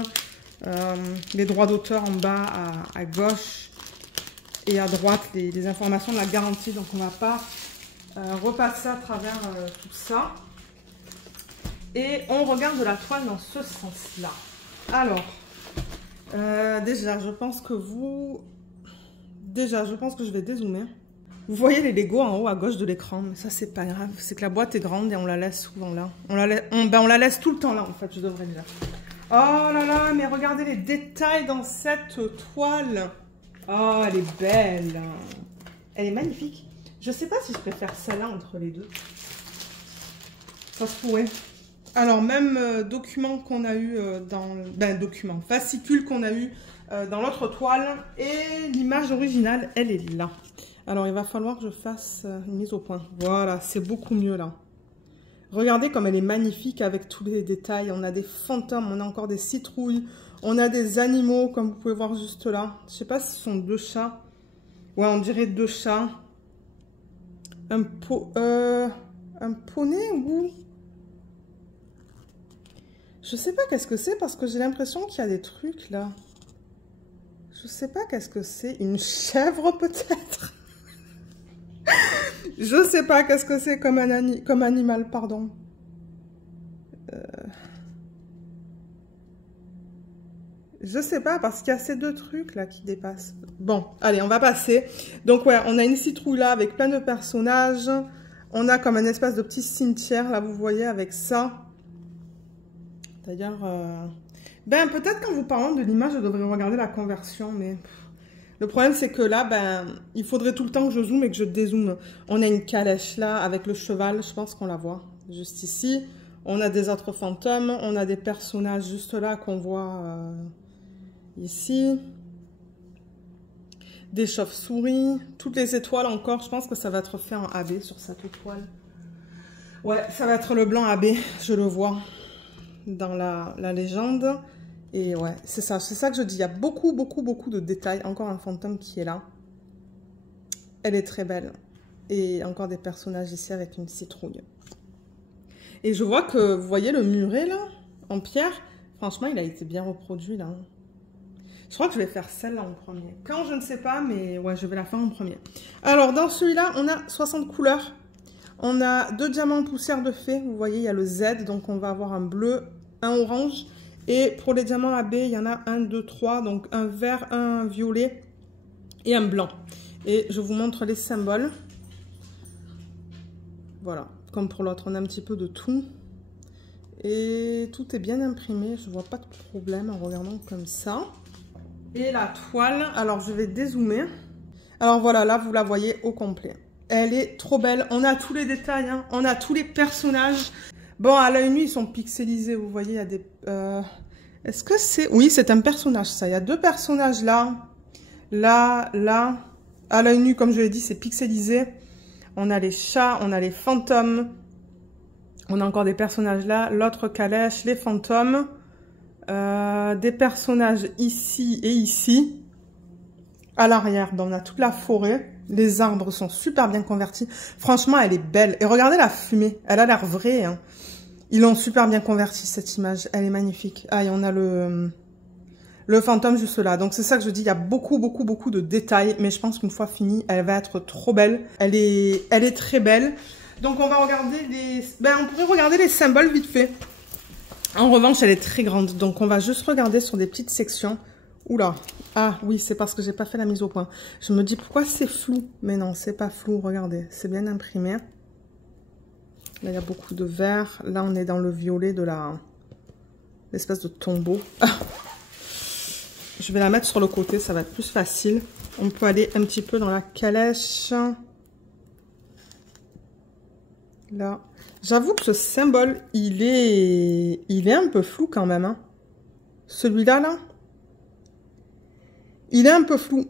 les droits d'auteur en bas à gauche et à droite, les informations de la garantie. Donc on ne va pas repasser à travers tout ça. Et on regarde la toile dans ce sens-là. Alors, déjà, je pense que je vais dézoomer. Vous voyez les Lego en haut à gauche de l'écran, mais ça c'est pas grave, c'est que la boîte est grande et on la laisse souvent là. On la laisse tout le temps là en fait, je devrais dire. Oh là là, mais regardez les détails dans cette toile. Oh, elle est belle. Elle est magnifique. Je sais pas si je préfère celle-là entre les deux. Ça se pourrait. Alors même document qu'on a eu fascicule qu'on a eu dans l'autre toile et l'image originale, elle est là. Alors, il va falloir que je fasse une mise au point. Voilà, c'est beaucoup mieux là. Regardez comme elle est magnifique avec tous les détails. On a des fantômes, on a encore des citrouilles. On a des animaux, comme vous pouvez voir juste là. Je ne sais pas si ce sont deux chats. Ouais, on dirait deux chats. Un poney ou... Je sais pas qu'est-ce que c'est parce que j'ai l'impression qu'il y a des trucs là. Je sais pas qu'est-ce que c'est. Une chèvre peut-être? Je sais pas qu'est-ce que c'est comme animal, pardon. Je sais pas parce qu'il y a ces deux trucs là qui dépassent. Bon, allez, on va passer. Donc ouais, on a une citrouille là avec plein de personnages. On a comme un espèce de petit cimetière là, vous voyez, avec ça. D'ailleurs, ben peut-être qu'en vous parlant de l'image, je devrais regarder la conversion, mais... Le problème, c'est que là, ben, il faudrait tout le temps que je zoome et que je dézoome. On a une calèche là avec le cheval, je pense qu'on la voit juste ici. On a des autres fantômes, on a des personnages juste là qu'on voit ici. Des chauves-souris, toutes les étoiles encore. Je pense que ça va être fait en AB sur cette toile. Ouais, ça va être le blanc AB, je le vois dans la légende. Et ouais, c'est ça que je dis. Il y a beaucoup de détails. Encore un fantôme qui est là. Elle est très belle. Et encore des personnages ici avec une citrouille. Et je vois que, vous voyez le muret là, en pierre. Franchement, il a été bien reproduit là. Je crois que je vais faire celle-là en premier. Quand, je ne sais pas, mais ouais, je vais la faire en premier. Alors, dans celui-là, on a 60 couleurs. On a 2 diamants en poussière de fée. Vous voyez, il y a le Z, donc on va avoir un bleu, un orange. Et pour les diamants AB, il y en a 1, 2, 3. Donc un vert, un violet et un blanc. Et je vous montre les symboles. Voilà, comme pour l'autre, on a un petit peu de tout. Et tout est bien imprimé, je ne vois pas de problème en regardant comme ça. Et la toile, alors je vais dézoomer. Alors voilà, là vous la voyez au complet. Elle est trop belle, on a tous les détails, hein. On a tous les personnages. Bon, à l'œil nu, ils sont pixelisés, vous voyez, il y a des... Est-ce que c'est... Oui, c'est un personnage, ça. Il y a 2 personnages là. Là, là. À l'œil nu, comme je l'ai dit, c'est pixelisé. On a les chats, on a les fantômes. On a encore des personnages là. L'autre calèche, les fantômes. Des personnages ici et ici. À l'arrière, on a toute la forêt. Les arbres sont super bien convertis. Franchement, elle est belle. Et regardez la fumée. Elle a l'air vraie, hein. Ils l'ont super bien converti, cette image. Elle est magnifique. Ah, et on a le fantôme juste là. Donc, c'est ça que je dis. Il y a beaucoup de détails. Mais je pense qu'une fois finie, elle va être trop belle. Elle est très belle. Donc, on va regarder les... Ben, on pourrait regarder les symboles vite fait. En revanche, elle est très grande. Donc, on va juste regarder sur des petites sections. Oula. Ah, oui, c'est parce que j'ai pas fait la mise au point. Je me dis, pourquoi c'est flou? Mais non, c'est pas flou. Regardez, c'est bien imprimé. Là, il y a beaucoup de vert. Là, on est dans le violet de l'espèce de tombeau. Ah. Je vais la mettre sur le côté, ça va être plus facile. On peut aller un petit peu dans la calèche. Là. J'avoue que ce symbole, il est un peu flou quand même. Hein. Celui-là, là. Il est un peu flou.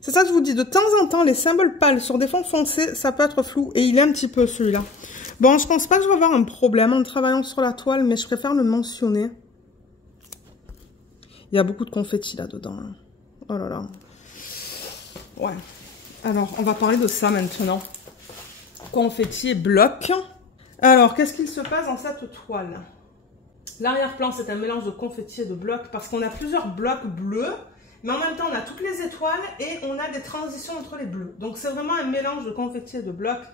C'est ça que je vous dis. De temps en temps, les symboles pâles sur des fonds foncés, ça peut être flou. Et il est un petit peu celui-là. Bon, je pense pas que je vais avoir un problème en travaillant sur la toile, mais je préfère le mentionner. Il y a beaucoup de confettis là-dedans. Hein. Oh là là. Ouais. Alors, on va parler de ça maintenant. Confetti et blocs. Alors, qu'est-ce qu'il se passe dans cette toile? L'arrière-plan, c'est un mélange de confetti et de blocs parce qu'on a plusieurs blocs bleus, mais en même temps, on a toutes les étoiles et on a des transitions entre les bleus. Donc, c'est vraiment un mélange de confetti et de blocs.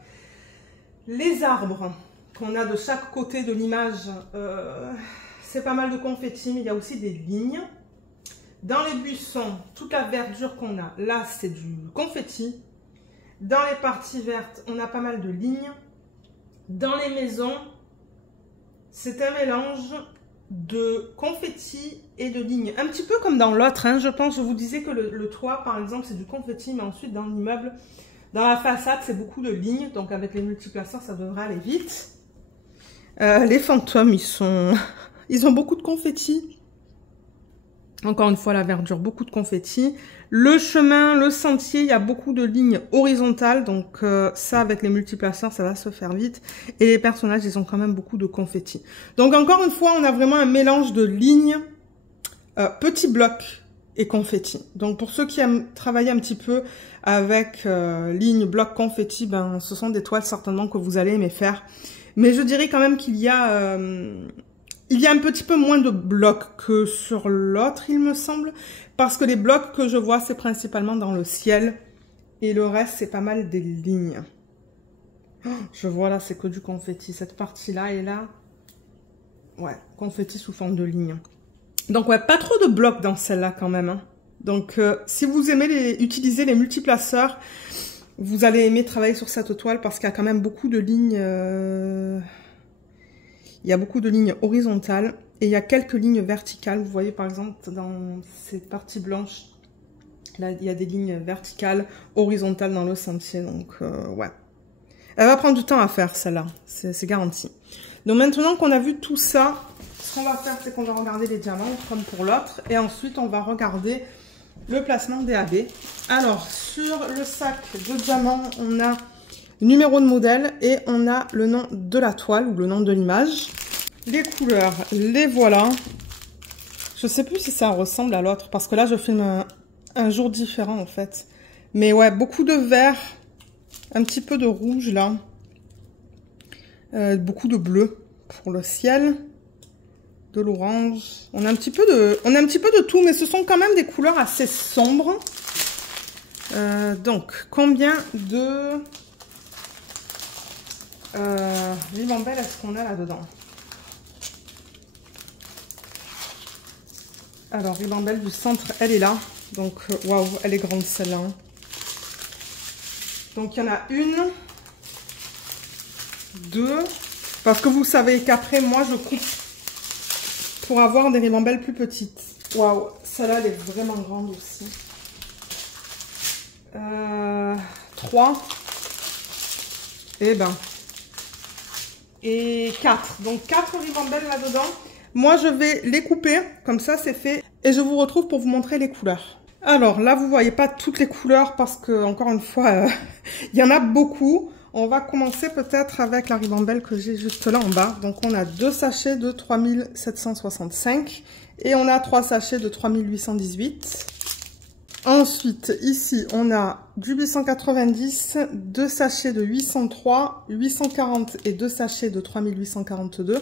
Les arbres qu'on a de chaque côté de l'image, c'est pas mal de confetti, mais il y a aussi des lignes. Dans les buissons, toute la verdure qu'on a, là, c'est du confetti. Dans les parties vertes, on a pas mal de lignes. Dans les maisons, c'est un mélange de confetti et de lignes. Un petit peu comme dans l'autre, hein, je pense. Je vous disais que le toit, par exemple, c'est du confetti, mais ensuite, dans l'immeuble, dans la façade, c'est beaucoup de lignes. Donc, avec les multiplaceurs, ça devrait aller vite. Les fantômes, ils ont beaucoup de confetti. Encore une fois, la verdure, beaucoup de confetti. Le chemin, le sentier, il y a beaucoup de lignes horizontales. Donc ça, avec les multiplaceurs, ça va se faire vite. Et les personnages, ils ont quand même beaucoup de confetti. Donc encore une fois, on a vraiment un mélange de lignes, petits blocs et confetti. Donc pour ceux qui aiment travailler un petit peu avec lignes, blocs, confetti, ben, ce sont des toiles certainement que vous allez aimer faire. Mais je dirais quand même qu'il y a... il y a un petit peu moins de blocs que sur l'autre, il me semble. Parce que les blocs que je vois, c'est principalement dans le ciel. Et le reste, c'est pas mal des lignes. Oh, je vois là, c'est que du confetti. Cette partie-là et là. Ouais, confetti sous forme de lignes. Donc ouais, pas trop de blocs dans celle-là quand même. Hein. Donc si vous aimez utiliser les multiplaceurs, vous allez aimer travailler sur cette toile parce qu'il y a quand même beaucoup de lignes... Il y a beaucoup de lignes horizontales et il y a quelques lignes verticales. Vous voyez par exemple dans cette partie blanche, là il y a des lignes verticales, horizontales dans le sentier. Donc ouais, elle va prendre du temps à faire celle-là, c'est garanti. Donc maintenant qu'on a vu tout ça, ce qu'on va faire c'est qu'on va regarder les diamants comme pour l'autre et ensuite on va regarder le placement des AB. Alors sur le sac de diamants, on a numéro de modèle et on a le nom de la toile ou le nom de l'image. Les couleurs, les voilà. Je sais plus si ça ressemble à l'autre parce que là je filme un jour différent en fait. Mais ouais, beaucoup de vert, un petit peu de rouge là. Beaucoup de bleu pour le ciel. de l'orange. On a un petit peu de tout, mais ce sont quand même des couleurs assez sombres. Donc, combien de ribambelle est-ce qu'on a là-dedans? Alors, ribambelle du centre, elle est là. Donc, waouh, elle est grande celle-là. Donc, il y en a une, deux, parce que vous savez qu'après, moi, je coupe pour avoir des ribambelles plus petites. Waouh, celle-là, elle est vraiment grande aussi. 3. Et 4. Donc, 4 ribambelles là-dedans. Moi, je vais les couper, comme ça, c'est fait. Et je vous retrouve pour vous montrer les couleurs. Alors, là, vous voyez pas toutes les couleurs parce que, encore une fois, il y en a beaucoup. On va commencer peut-être avec la ribambelle que j'ai juste là en bas. Donc, on a 2 sachets de 3765 et on a 3 sachets de 3818. Ensuite, ici, on a du 890, 2 sachets de 803, 840 et 2 sachets de 3842.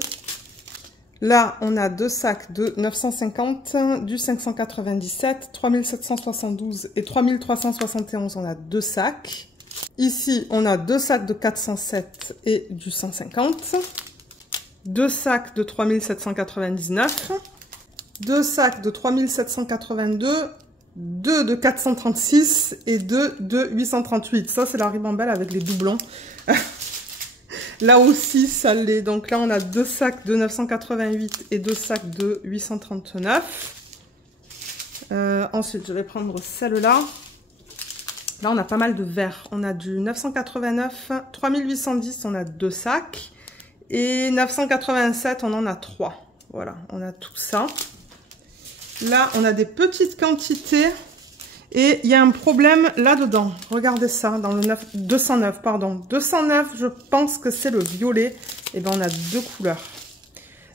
Là, on a 2 sacs de 950, du 597, 3772 et 3371, on a 2 sacs. Ici, on a 2 sacs de 407 et du 150. 2 sacs de 3799. 2 sacs de 3782. 2 de 436 et 2 de 838. Ça, c'est la ribambelle avec les doublons. Là aussi, ça l'est. Donc là, on a 2 sacs de 988 et 2 sacs de 839. Ensuite, je vais prendre celle-là. Là, on a pas mal de verts. On a du 989, 3810, on a 2 sacs. Et 987, on en a 3. Voilà, on a tout ça. Là, on a des petites quantités. Et il y a un problème là-dedans. Regardez ça, dans le 209, pardon. 209, je pense que c'est le violet. Et ben, on a 2 couleurs.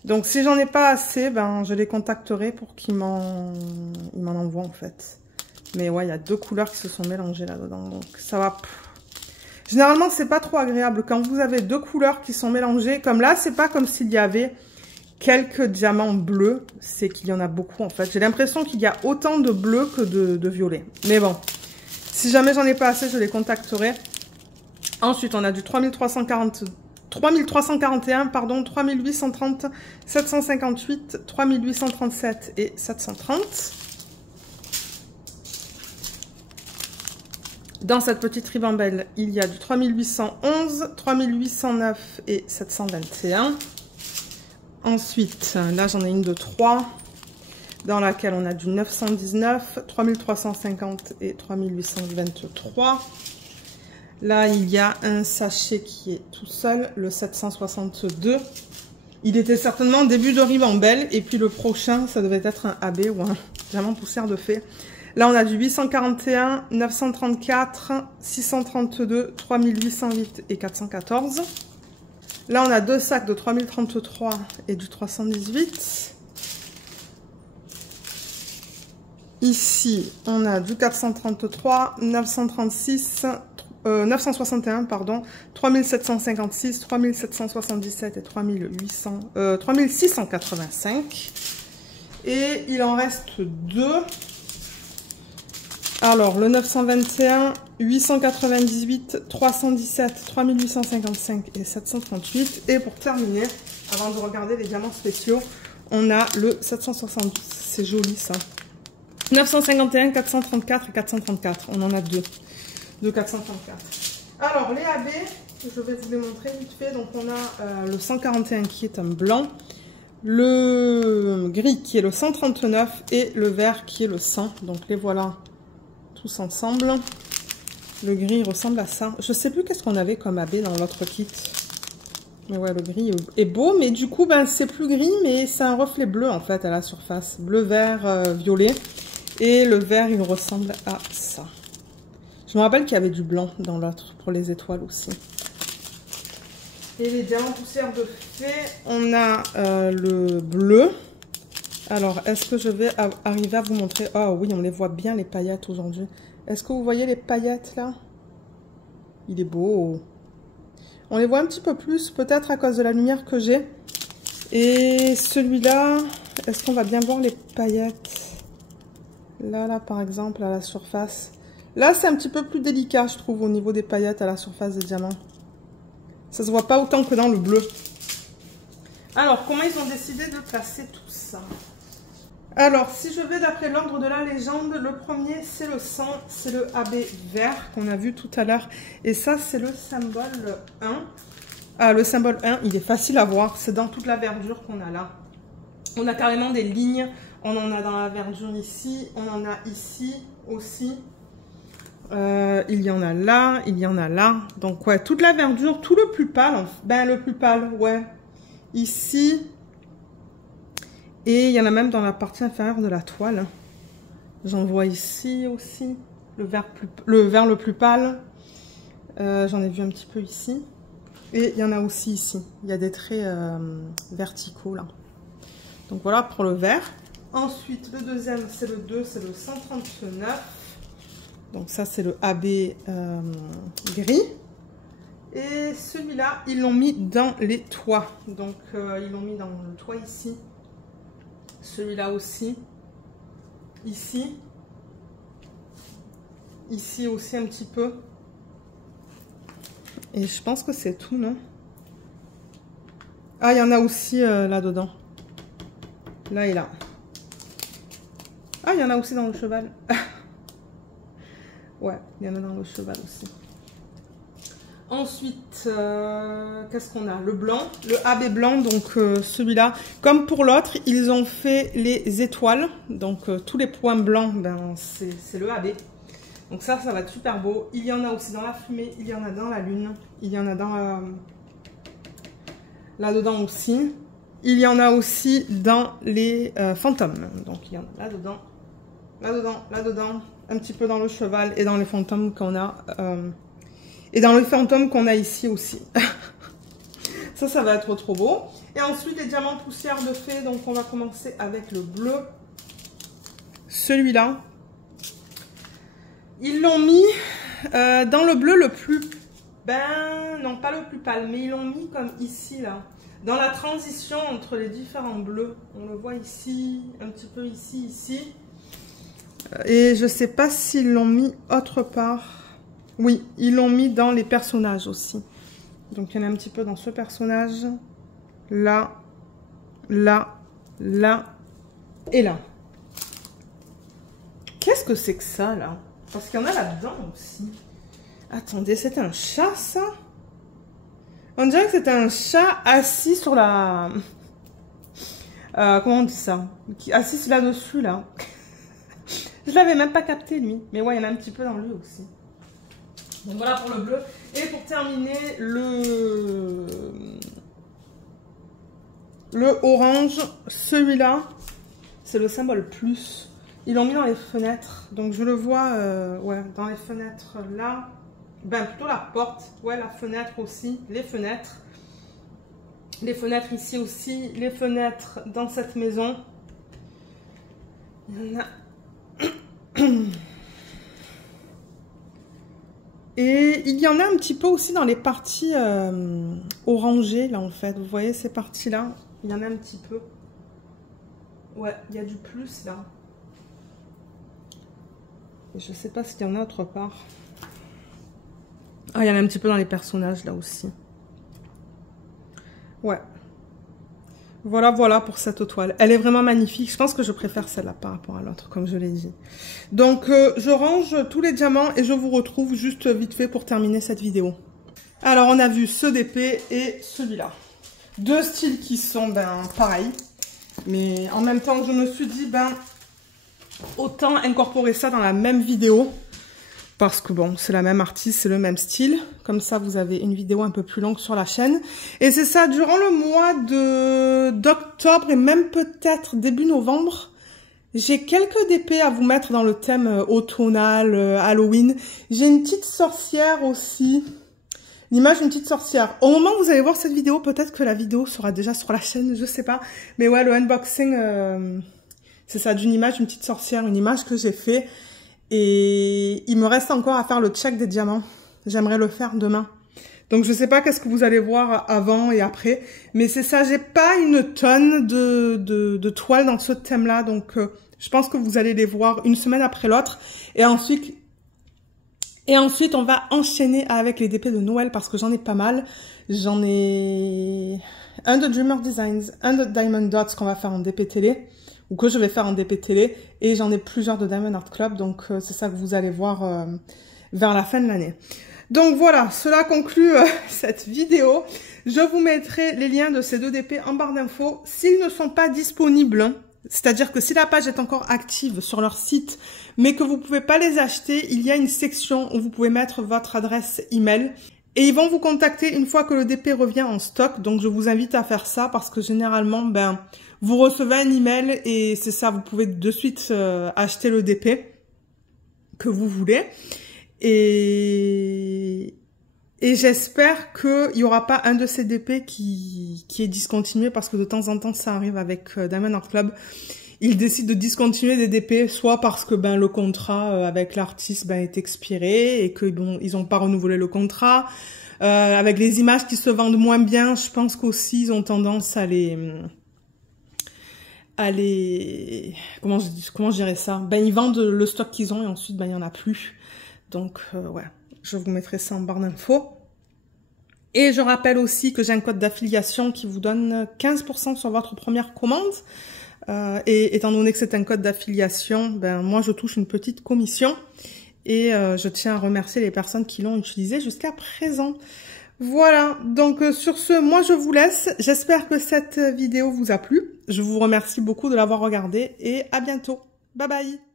Donc, si j'en ai pas assez, ben, je les contacterai pour qu'ils m'en envoient, en fait. Mais ouais, il y a 2 couleurs qui se sont mélangées là-dedans. Donc, ça va. Généralement, c'est pas trop agréable. Quand vous avez 2 couleurs qui sont mélangées, comme là, c'est pas comme s'il y avait quelques diamants bleus, c'est qu'il y en a beaucoup en fait. J'ai l'impression qu'il y a autant de bleu que de violet. Mais bon, si jamais j'en ai pas assez, je les contacterai. Ensuite, on a du 3341, pardon, 3830, 758, 3837 et 730. Dans cette petite ribambelle, il y a du 3811, 3809 et 721. Ensuite, là j'en ai une de 3, dans laquelle on a du 919, 3350 et 3823. Là, il y a un sachet qui est tout seul, le 762. Il était certainement début de ribambelle, et puis le prochain, ça devait être un AB ou un diamant poussière de fée. Là, on a du 841, 934, 632, 3808 et 414. Là, on a 2 sacs de 3033 et du 318. Ici, on a du 433, 936, 961, pardon, 3756, 3777 et 3685. Et il en reste 2. Alors, le 921, 898, 317, 3855 et 738. Et pour terminer, avant de regarder les diamants spéciaux, on a le 770. C'est joli ça. 951, 434 et 434. On en a 2 de 434. Alors, les AB, je vais vous les montrer vite fait. Donc, on a le 141 qui est un blanc, le gris qui est le 139 et le vert qui est le 100. Donc, les voilà tous ensemble. Le gris ressemble à ça. Je sais plus qu'est-ce qu'on avait comme AB dans l'autre kit. Mais ouais, le gris est beau, mais du coup, ben, c'est plus gris, mais c'est un reflet bleu en fait à la surface. Bleu, vert, violet. Et le vert, il ressemble à ça. Je me rappelle qu'il y avait du blanc dans l'autre pour les étoiles aussi. Et les diamants poussières de fée, on a le bleu. Alors, est-ce que je vais arriver à vous montrer? Oh oui, on les voit bien, les paillettes aujourd'hui. Est-ce que vous voyez les paillettes, là? Il est beau. On les voit un petit peu plus, peut-être à cause de la lumière que j'ai. Et celui-là, est-ce qu'on va bien voir les paillettes? Là, par exemple, à la surface. Là, c'est un petit peu plus délicat, je trouve, au niveau des paillettes à la surface des diamants. Ça se voit pas autant que dans le bleu. Alors, comment ils ont décidé de placer tout ça? Alors, si je vais d'après l'ordre de la légende, le premier, c'est le sang, c'est le AB vert qu'on a vu tout à l'heure. Et ça, c'est le symbole 1. Ah, le symbole 1, il est facile à voir. C'est dans toute la verdure qu'on a là. On a carrément des lignes. On en a dans la verdure ici. On en a ici aussi. Il y en a là. Il y en a là. Donc, ouais, toute la verdure, tout le plus pâle. Ben, le plus pâle, ouais. Ici. Et il y en a même dans la partie inférieure de la toile. J'en vois ici aussi. Le vert le plus pâle. J'en ai vu un petit peu ici. Et il y en a aussi ici. Il y a des traits verticaux là. Donc voilà pour le vert. Ensuite, le deuxième, c'est le 2, c'est le 139. Donc ça, c'est le AB gris. Et celui-là, ils l'ont mis dans les toits. Donc ils l'ont mis dans le toit ici. Celui-là aussi. Ici. Ici aussi un petit peu. Et je pense que c'est tout, non? Ah, il y en a aussi là-dedans. Là et là. Ah, il y en a aussi dans le cheval. Ouais, il y en a dans le cheval aussi. Ensuite, qu'est-ce qu'on a? Le blanc, le AB blanc, donc celui-là. Comme pour l'autre, ils ont fait les étoiles. Donc tous les points blancs, ben, c'est le AB. Donc ça va être super beau. Il y en a aussi dans la fumée, il y en a dans la lune. Il y en a dans là-dedans aussi. Il y en a aussi dans les fantômes. Donc il y en a là-dedans, là-dedans, là-dedans. Un petit peu dans le cheval et dans les fantômes qu'on a... et dans le fantôme qu'on a ici aussi. Ça va être trop beau. Et ensuite, les diamants poussière de fée. Donc, on va commencer avec le bleu. Celui-là. Ils l'ont mis dans le bleu le plus... Ben, non, pas le plus pâle. Mais ils l'ont mis comme ici, là. Dans la transition entre les différents bleus. On le voit ici, un petit peu ici, ici. Et je sais pas s'ils l'ont mis autre part. Oui, ils l'ont mis dans les personnages aussi. Donc, il y en a un petit peu dans ce personnage. Là, là, là et là. Qu'est-ce que c'est que ça, là? Parce qu'il y en a là-dedans aussi. Attendez, c'était un chat, ça? On dirait que c'était un chat assis sur la... comment on dit ça? Assis là-dessus, là. Je l'avais même pas capté, lui. Mais ouais, il y en a un petit peu dans lui aussi. Donc voilà pour le bleu. Et pour terminer, le orange, celui-là, c'est le symbole plus. Ils l'ont mis dans les fenêtres. Donc je le vois, ouais, dans les fenêtres là. Ben plutôt la porte. Ouais, la fenêtre aussi. Les fenêtres. Les fenêtres ici aussi. Les fenêtres dans cette maison. Il y en a... Et il y en a un petit peu aussi dans les parties orangées, là, en fait. Vous voyez ces parties-là? Il y en a un petit peu. Ouais, il y a du plus, là. Et je sais pas s'il y en a autre part. Ah, il y en a un petit peu dans les personnages, là, aussi. Ouais. Voilà pour cette toile. Elle est vraiment magnifique. Je pense que je préfère celle-là par rapport à l'autre, comme je l'ai dit. Donc, je range tous les diamants et je vous retrouve juste vite fait pour terminer cette vidéo. Alors, on a vu ce d'épée et celui-là. Deux styles qui sont, ben, pareils. Mais en même temps, je me suis dit, ben, autant incorporer ça dans la même vidéo. Parce que bon, c'est la même artiste, c'est le même style. Comme ça, vous avez une vidéo un peu plus longue sur la chaîne. Et c'est ça, durant le mois d'octobre et même peut-être début novembre, j'ai quelques d'épées à vous mettre dans le thème automnal, Halloween. J'ai une petite sorcière aussi. L'image d'une petite sorcière. Au moment où vous allez voir cette vidéo, peut-être que la vidéo sera déjà sur la chaîne, je sais pas. Mais ouais, le unboxing, c'est ça, d'une image d'une petite sorcière, une image que j'ai fait. Et il me reste encore à faire le check des diamants. J'aimerais le faire demain. Donc je sais pas qu'est-ce que vous allez voir avant et après, mais c'est ça, j'ai pas une tonne de toiles dans ce thème-là, donc je pense que vous allez les voir une semaine après l'autre, et ensuite on va enchaîner avec les DP de Noël parce que j'en ai pas mal. J'en ai un de Dreamer Designs, un de Diamond Dots qu'on va faire en DP télé, ou que je vais faire en DP télé, et j'en ai plusieurs de Diamond Art Club, donc c'est ça que vous allez voir vers la fin de l'année. Donc voilà, cela conclut cette vidéo. Je vous mettrai les liens de ces deux DP en barre d'infos. S'ils ne sont pas disponibles, c'est-à-dire que si la page est encore active sur leur site, mais que vous ne pouvez pas les acheter, il y a une section où vous pouvez mettre votre adresse email. Et ils vont vous contacter une fois que le DP revient en stock. Donc je vous invite à faire ça parce que généralement, vous recevez un email et c'est ça, vous pouvez de suite acheter le DP que vous voulez. Et j'espère qu'il n'y aura pas un de ces DP qui est discontinué parce que de temps en temps ça arrive avec Diamond Art Club. Ils décident de discontinuer des DP soit parce que le contrat avec l'artiste est expiré et qu'ils n'ont pas renouvelé le contrat. Avec les images qui se vendent moins bien, je pense qu'aussi ils ont tendance à les comment je dirais ça, ils vendent le stock qu'ils ont et ensuite il y en a plus. Donc ouais, je vous mettrai ça en barre d'infos. Et je rappelle aussi que j'ai un code d'affiliation qui vous donne 15% sur votre première commande. Et étant donné que c'est un code d'affiliation, moi je touche une petite commission. Et je tiens à remercier les personnes qui l'ont utilisé jusqu'à présent. Voilà, donc sur ce, moi je vous laisse. J'espère que cette vidéo vous a plu. Je vous remercie beaucoup de l'avoir regardée et à bientôt. Bye bye.